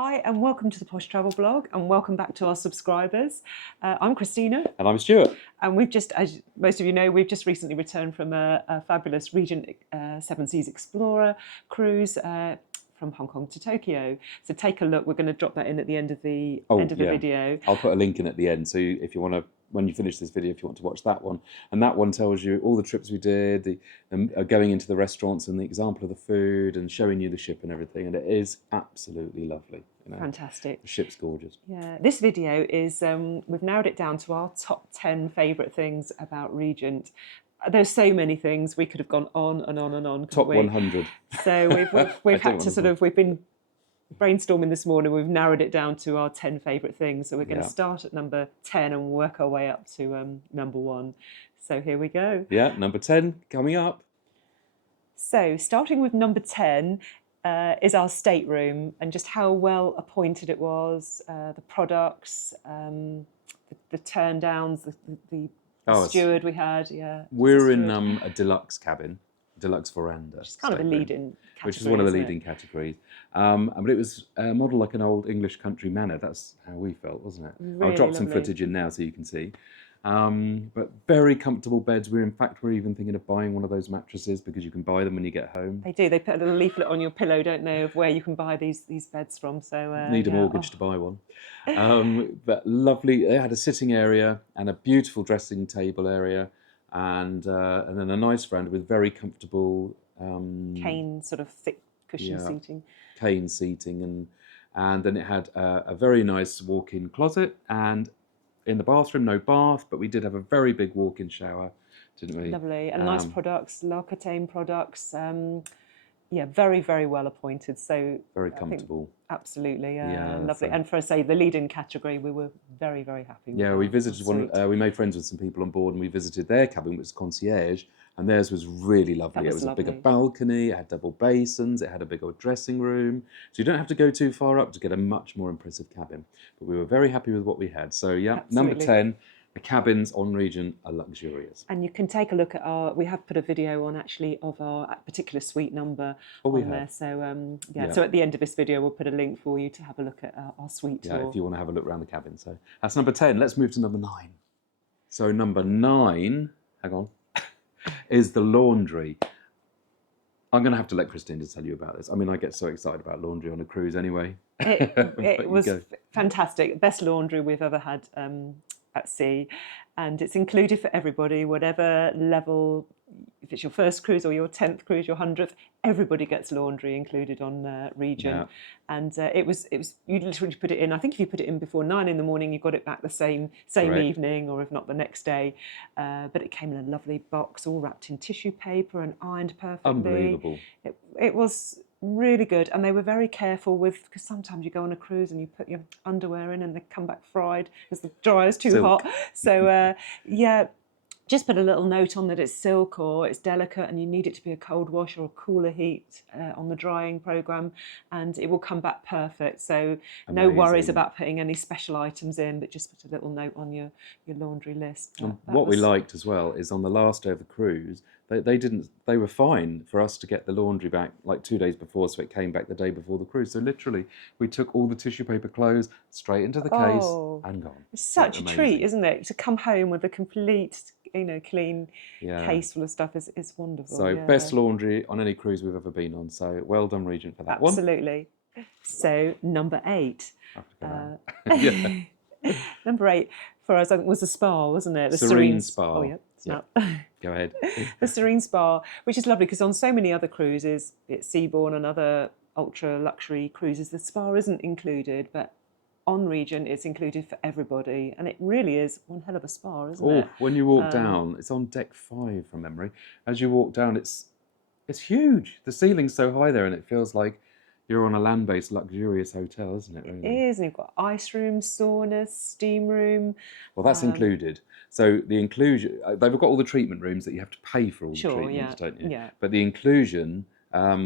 Hi and welcome to the Posh Travel Blog and welcome back to our subscribers. I'm Christina. And I'm Stuart. And we've just, as most of you know, we've just recently returned from a fabulous Regent Seven Seas Explorer cruise from Hong Kong to Tokyo. So take a look. We're going to drop that in at the end of the video. I'll put a link in at the end. So if you want to, when you finish this video, if you want to watch that one, and that one tells you all the trips we did, going into the restaurants and the example of the food and showing you the ship and everything. And it is absolutely lovely. You know, fantastic. The ship's gorgeous. Yeah, this video is, we've narrowed it down to our top 10 favourite things about Regent. There's so many things, we could have gone on and on and on. Top 100. So we've had to we've been brainstorming this morning, we've narrowed it down to our 10 favourite things. So we're going to start at number 10 and work our way up to number 1. So here we go. Yeah, number 10 coming up. So starting with number 10 is our stateroom and just how well appointed it was, the products, the turn downs, the steward we had. Yeah, we're in a deluxe cabin, deluxe veranda. It's kind of a leading category, which is one of the leading categories. But it was modelled like an old English country manor. That's how we felt, wasn't it? Really I'll drop lovely. some footage in now so you can see. But very comfortable beds. We're even thinking of buying one of those mattresses because you can buy them when you get home. They do. They put a little leaflet on your pillow, don't they, of where you can buy these beds from. So need a mortgage to buy one. But lovely. They had a sitting area and a beautiful dressing table area, and then a nice veranda with very comfortable cane, sort of thick cushion seating. Cane seating, and then it had a very nice walk-in closet, and in the bathroom, no bath, but we did have a very big walk-in shower, didn't we? Lovely, and nice products, L'Occitane products. Yeah, very, very well appointed. So very comfortable. Absolutely, lovely. So. And for the lead-in category, we were very, very happy with. Yeah, we visited one. We made friends with some people on board, and we visited their cabin, which was concierge, and theirs was really lovely. It was lovely. A bigger balcony. It had double basins. It had a bigger dressing room, so you don't have to go too far up to get a much more impressive cabin. But we were very happy with what we had. So yeah, absolutely. Number 10. The cabins on Regent are luxurious. And you can take a look at we have put a video on actually of our particular suite number on there. So so at the end of this video, we'll put a link for you to have a look at our suite tour. Yeah, if you want to have a look around the cabin. So that's number 10. Let's move to number 9. So number 9, hang on, is the laundry. I'm going to have to let Christine tell you about this. I mean, I get so excited about laundry on a cruise anyway. It was fantastic. Best laundry we've ever had at sea, and it's included for everybody, whatever level. If it's your first cruise or your 10th cruise, your 100th, everybody gets laundry included on Regent. And it was you literally put it in. I think if you put it in before 9 in the morning, you got it back the same evening, or if not the next day. But it came in a lovely box, all wrapped in tissue paper and ironed perfectly. Unbelievable. It was really good, and they were very careful because sometimes you go on a cruise and you put your underwear in and they come back fried because the dryer's too hot. So just put a little note on that it's silk or it's delicate and you need it to be a cold wash or a cooler heat on the drying program, and it will come back perfect. So no worries about putting any special items in, but just put a little note on your laundry list. What we liked as well is on the last day of the cruise, they were fine for us to get the laundry back like 2 days before, so it came back the day before the cruise. So literally we took all the tissue paper clothes straight into the case and gone. It's such a treat, isn't it, to come home with a complete clean case full of stuff is wonderful. So best laundry on any cruise we've ever been on. So well done, Regent, for that one. Absolutely. So number 8. Number 8 for us, I think, was the spa, wasn't it? The Serene Spa. Oh, yeah. Go ahead. The Serene Spa, which is lovely because on so many other cruises, it's Seabourn and other ultra luxury cruises, the spa isn't included, but on Regent, it's included for everybody, and it really is one hell of a spa, isn't it? When you walk down, it's on deck 5 from memory. As you walk down, it's huge. The ceiling's so high there, and it feels like you're on a land-based luxurious hotel, isn't it? Really? It is, and you've got ice room, sauna, steam room. Well, that's included. So the inclusion, they've got all the treatment rooms that you have to pay for all the treatments, don't you? Yeah. But the inclusion,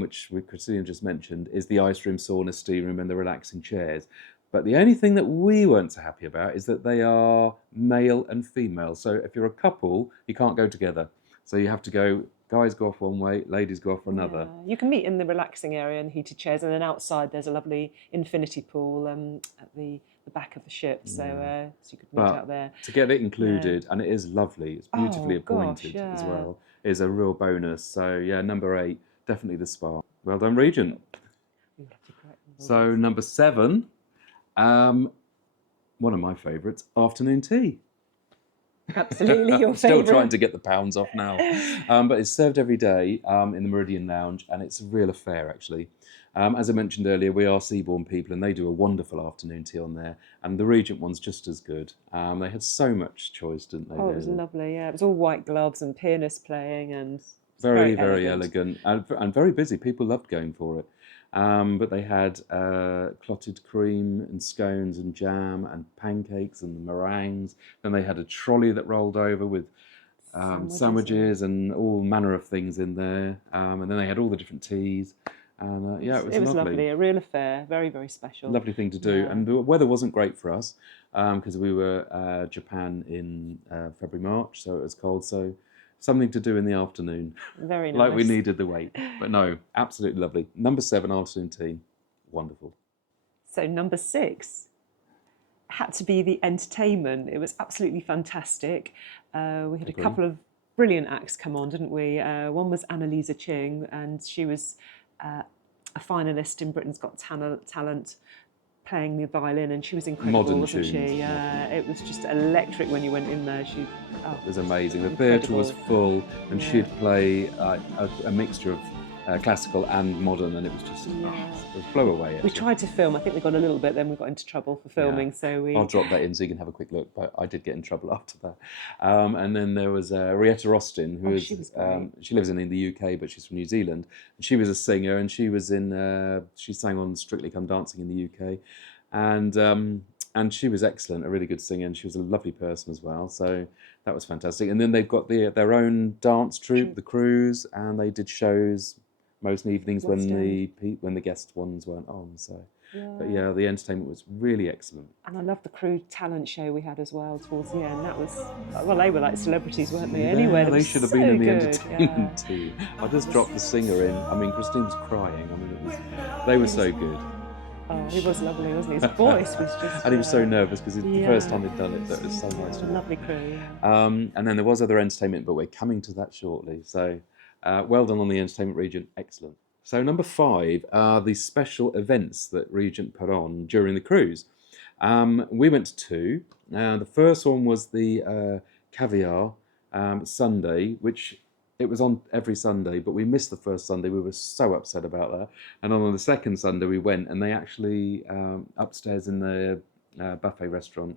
which Christina just mentioned, is the ice room, sauna, steam room, and the relaxing chairs. But the only thing that we weren't so happy about is that they are male and female. So if you're a couple, you can't go together. So you have to go Guys go off one way, ladies go off another. Yeah. You can meet in the relaxing area and heated chairs, and then outside there's a lovely infinity pool at the back of the ship, so you could meet out there. To get it included, and it is lovely, it's beautifully appointed as well, is a real bonus. So yeah, number 8, definitely the spa. Well done, Regent. So number 7, one of my favourites, afternoon tea. Absolutely your favourite. Still trying to get the pounds off now. But it's served every day in the Meridian Lounge, and it's a real affair, actually. As I mentioned earlier, we are Seabourn people, and they do a wonderful afternoon tea on there. And the Regent one's just as good. They had so much choice, didn't they? Oh, it was lovely, yeah. It was all white gloves and pianists playing, and very, very elegant and very busy. People loved going for it. But they had clotted cream and scones and jam and pancakes and meringues. Then they had a trolley that rolled over with sandwiches and all manner of things in there. And then they had all the different teas. And it was lovely. A real affair, very, very special. Lovely thing to do. Yeah. And the weather wasn't great for us because we were Japan in February, March, so it was cold. So something to do in the afternoon. Very nice. Like we needed the weight. But no, absolutely lovely. Number 7, afternoon tea. Wonderful. So number 6 had to be the entertainment. It was absolutely fantastic. We had a couple of brilliant acts come on, didn't we? One was Annalisa Ching, and she was a finalist in Britain's Got Talent, playing the violin, and she was incredible, Modern wasn't tunes, she? It was just electric when you went in there. It was amazing. The theatre was full, and she'd play a mixture of classical and modern, and it was just it was blow away. Actually. We tried to film. I think we got a little bit, then we got into trouble for filming. So I'll drop that in so you can have a quick look. But I did get in trouble after that. And then there was Rietta Austin, who she lives in the UK, but she's from New Zealand. And she was a singer, and she was she sang on Strictly Come Dancing in the UK, and she was excellent, a really good singer, and she was a lovely person as well. So that was fantastic. And then they've got their own dance troupe, the Crews, and they did shows most evenings when the guest ones weren't on. So, but yeah, the entertainment was really excellent. And I loved the Crew talent show we had as well towards the end. That was they were like celebrities, weren't they? Anyway, they should have been in the entertainment team. I just dropped the singer in. I mean, Christine was crying. I mean, they were so good. Oh, he was lovely, wasn't he? His voice was just... And he was so nervous because it's the first time he'd done it, so it was so nice. Lovely Crew, and then there was other entertainment, but we're coming to that shortly. So well done on the entertainment, Regent. Excellent. So number 5 are the special events that Regent put on during the cruise. We went to 2. The first one was the Caviar Sunday, which... It was on every Sunday, but we missed the first Sunday. We were so upset about that. And on the second Sunday we went, and they actually, upstairs in the buffet restaurant,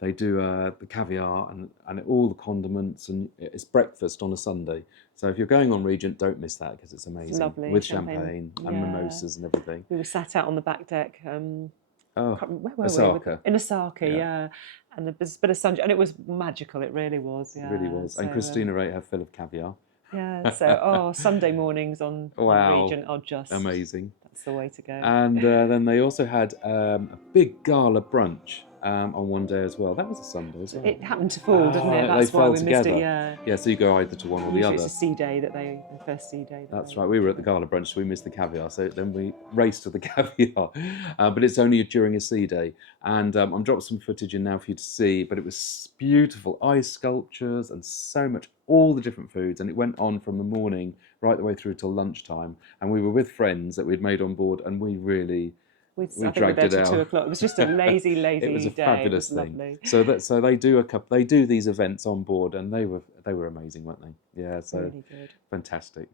they do the caviar and all the condiments, and it's breakfast on a Sunday. So if you're going on Regent, don't miss that because it's amazing. It's lovely. With champagne and mimosas and everything. We were sat out on the back deck. Where were Osaka. We? In Osaka, yeah. And there was a bit of sunshine, and it was magical. It really was. Yeah. It really was. So, and Christina ate her fill of caviar. Yeah. So, Sunday mornings on Regent are just amazing. That's the way to go. And then they also had a big gala brunch on one day as well. That was a Sunday as well. It happened to fall, didn't it? That's why we missed it. Yeah. So you go either to one or the other. It's a sea day the first sea day. That's right. We were at the gala brunch, so we missed the caviar. So then we raced to the caviar, but it's only during a sea day. And I'm dropping some footage in now for you to see. But it was beautiful ice sculptures and so much, all the different foods, and it went on from the morning right the way through till lunchtime. And we were with friends that we'd made on board, and we really. We dragged it out. 2 o'clock. It was just a lazy day. It was a fabulous thing. Lovely. So they do these events on board, and they were amazing, weren't they? Yeah, so really good. Fantastic.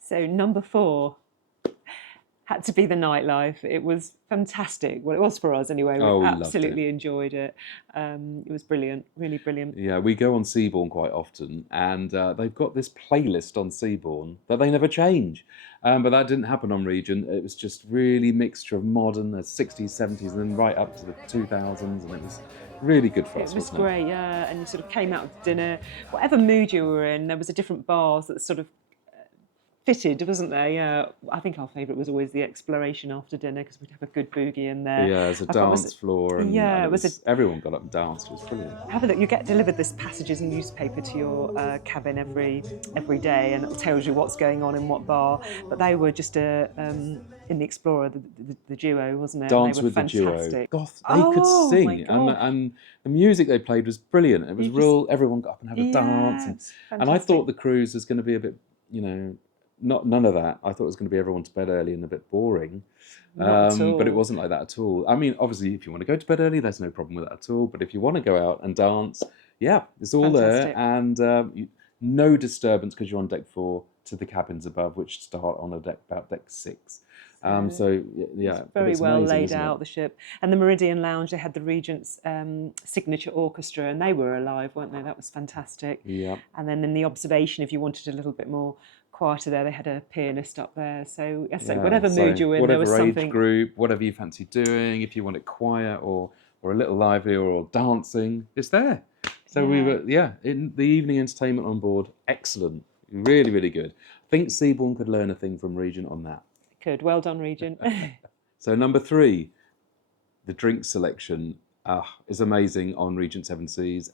So number 4 had to be the nightlife. It was fantastic. Well, it was for us anyway. We absolutely enjoyed it. It was brilliant, really brilliant. Yeah, we go on Seabourn quite often, and they've got this playlist on Seabourn that they never change. But that didn't happen on Regent. It was just really mixture of modern, the 60s, 70s, and then right up to the 2000s, and it was really good for us, wasn't it? It was great, yeah. And you sort of came out of dinner, whatever mood you were in, there was a different bar that sort of fitted, wasn't they? Yeah, I think our favourite was always the exploration after dinner because we'd have a good boogie in there. Yeah, there's a dance floor, and, yeah, and it was everyone got up and danced. It was brilliant. Have a look. You get delivered this passages and newspaper to your cabin every day, and it tells you what's going on in what bar. But they were just in the Explorer, the duo, wasn't it? Dance they were with fantastic. the duo. Goth, they could sing, and the music they played was brilliant. It was real. Everyone got up and had a dance, and I thought the cruise was going to be a bit, none of that. I thought it was going to be everyone to bed early and a bit boring. Not at all. But it wasn't like that at all. I mean, obviously, if you want to go to bed early, there's no problem with that at all. But if you want to go out and dance, yeah, it's all there. And no disturbance because you're on deck 4 to the cabins above, which start on about deck 6. So, yeah. It's very well laid out, the ship. And the Meridian Lounge, they had the Regent's signature orchestra, and they were alive, weren't they? That was fantastic. Yeah. And then in the observation, if you wanted a little bit more quieter there, they had a pianist up there. So, whatever mood you're in, there was something. Whatever age group, whatever you fancy doing, if you want it quiet or a little livelier or dancing, it's there. So we were, in the evening entertainment on board, excellent. Really, really good. I think Seabourn could learn a thing from Regent on that. Could. Well done, Regent. So number 3, the drink selection is amazing on Regent Seven Seas.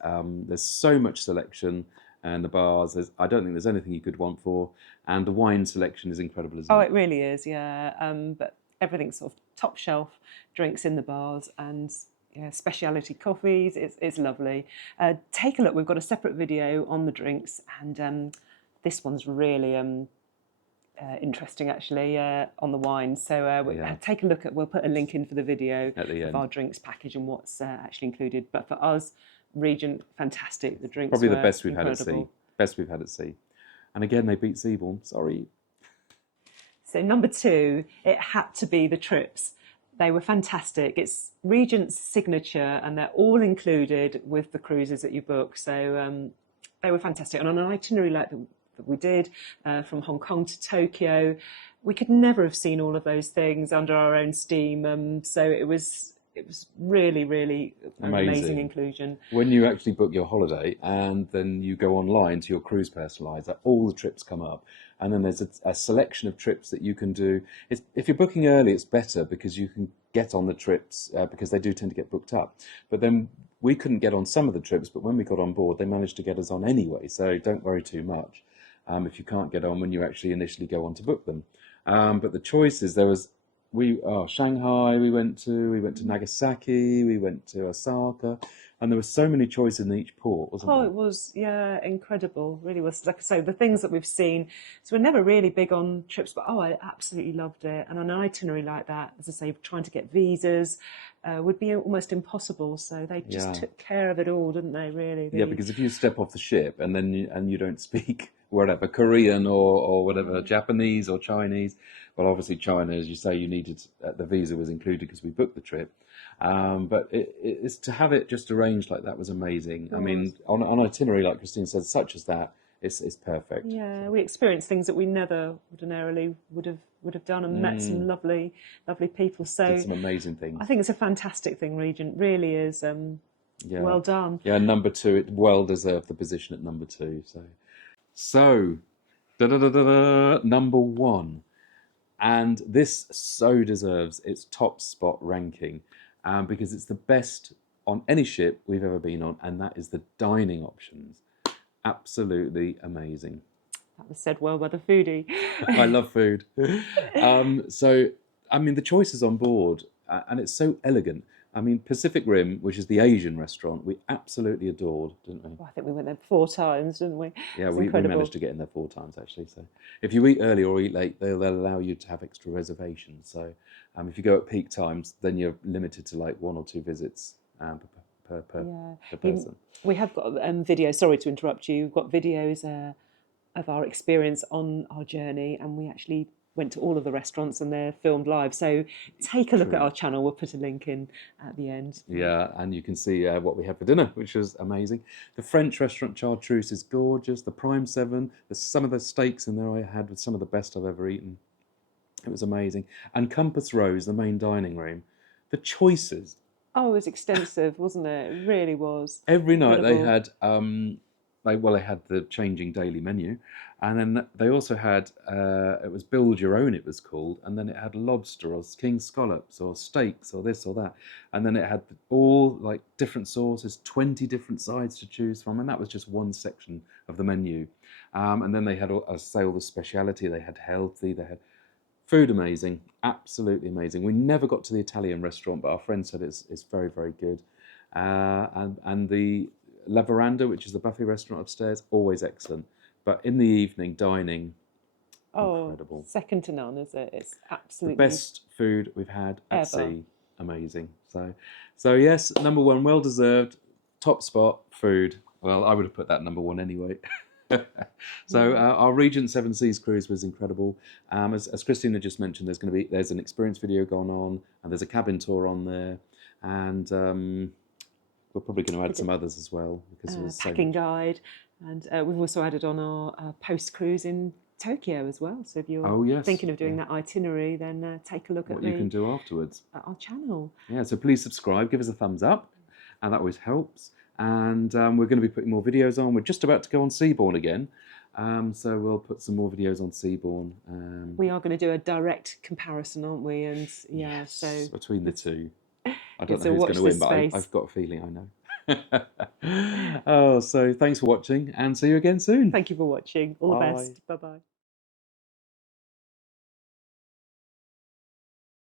There's so much selection. And the bars, I don't think there's anything you could want for. And the wine selection is incredible, isn't it? Oh, it really is, yeah. But everything's sort of top shelf drinks in the bars and specialty coffees. It's lovely. Take a look. We've got a separate video on the drinks, and this one's really interesting, actually, on the wine. So take a look at. We'll put a link in for the video at the end of our drinks package and what's actually included. But for us, Regent, fantastic. The drinks probably were the best we've incredible. had at sea. Best we've had at sea. And again, they beat Seabourn. Sorry. So number 2, it had to be the trips. They were fantastic. It's Regent's signature, and they're all included with the cruises that you book. So they were fantastic. And on an itinerary like that we did from Hong Kong to Tokyo, we could never have seen all of those things under our own steam. So it was really, really an amazing inclusion. When you actually book your holiday and then you go online to your cruise personalizer, all the trips come up. And then there's a selection of trips that you can do. If you're booking early, it's better because you can get on the trips because they do tend to get booked up. But then we couldn't get on some of the trips, but when we got on board, they managed to get us on anyway. So don't worry too much if you can't get on when you actually initially go on to book them. But the choices, there was... Shanghai we went to Nagasaki, we went to Osaka, and there were so many choices in each port, wasn't there? Oh, it was, incredible, really was. Like I say, the things that we've seen, so we're never really big on trips, but I absolutely loved it. And on an itinerary like that, as I say, trying to get visas would be almost impossible, so they just took care of it all, didn't they, really? Yeah, because if you step off the ship and then you don't speak whatever, Korean or whatever, Japanese or Chinese. Well, obviously China, as you say, you needed, the visa was included because we booked the trip. But it's to have it just arranged like that was amazing. I mean, on itinerary, like Christine said, such as that, it's perfect. Yeah, we experienced things that we never ordinarily would have done, and met some lovely people. So did some amazing things. I think it's a fantastic thing, Regent. Really is. Well done. Yeah, number 2, it well deserved the position at number 2. So number 1. And this so deserves its top spot ranking because it's the best on any ship we've ever been on, and that is the dining options. Absolutely amazing. That was said well by the foodie. I love food. So, I mean, the choices on board, and it's so elegant. I mean, Pacific Rim, which is the Asian restaurant, we absolutely adored, didn't we? Well, I think we went there 4 times, didn't we? Yeah, we managed to get in there 4 times, actually. So if you eat early or eat late, they'll allow you to have extra reservations. So if you go at peak times, then you're limited to like 1 or 2 visits per person. We have got videos, sorry to interrupt you, we've got videos of our experience on our journey, and we actually went to all of the restaurants and they're filmed live. So take a look at our channel. We'll put a link in at the end. Yeah, and you can see what we had for dinner, which was amazing. The French restaurant Chartreuse is gorgeous. The Prime 7, there's some of the steaks in there I had with some of the best I've ever eaten. It was amazing. And Compass Rose, the main dining room, the choices. Oh, it was extensive, wasn't it? It really was. Every night they had they had the changing daily menu, and then they also had it was build your own, it was called, and then it had lobster or king scallops or steaks or this or that, and then it had all like different sauces, 20 different sides to choose from, and that was just one section of the menu. And then they had a sale of speciality. They had healthy, they had food amazing, absolutely amazing. We never got to the Italian restaurant, but our friend said it's very, very good. And the La Veranda, which is the buffet restaurant upstairs, always excellent. But in the evening, dining, incredible. Second to none, is it? It's absolutely the best food we've had at ever. sea. Amazing. So yes, number one, well deserved. Top spot, food. Well, I would have put that number one anyway. So our Regent Seven Seas cruise was incredible. As Christina just mentioned, there's an experience video going on, and there's a cabin tour on there, and we're probably going to add some others as well because it was packing guide, and we've also added on our post cruise in Tokyo as well. So if you're thinking of doing that itinerary, then take a look at what you can do afterwards at our channel. Yeah, so please subscribe, give us a thumbs up, and that always helps. And we're going to be putting more videos on. We're just about to go on Seabourn again, so we'll put some more videos on Seabourn. We are going to do a direct comparison, aren't we? And yes, so between the two, I don't know who's going to win, but I've got a feeling I know. Oh, so thanks for watching, and see you again soon. Thank you for watching. All the best. Bye bye.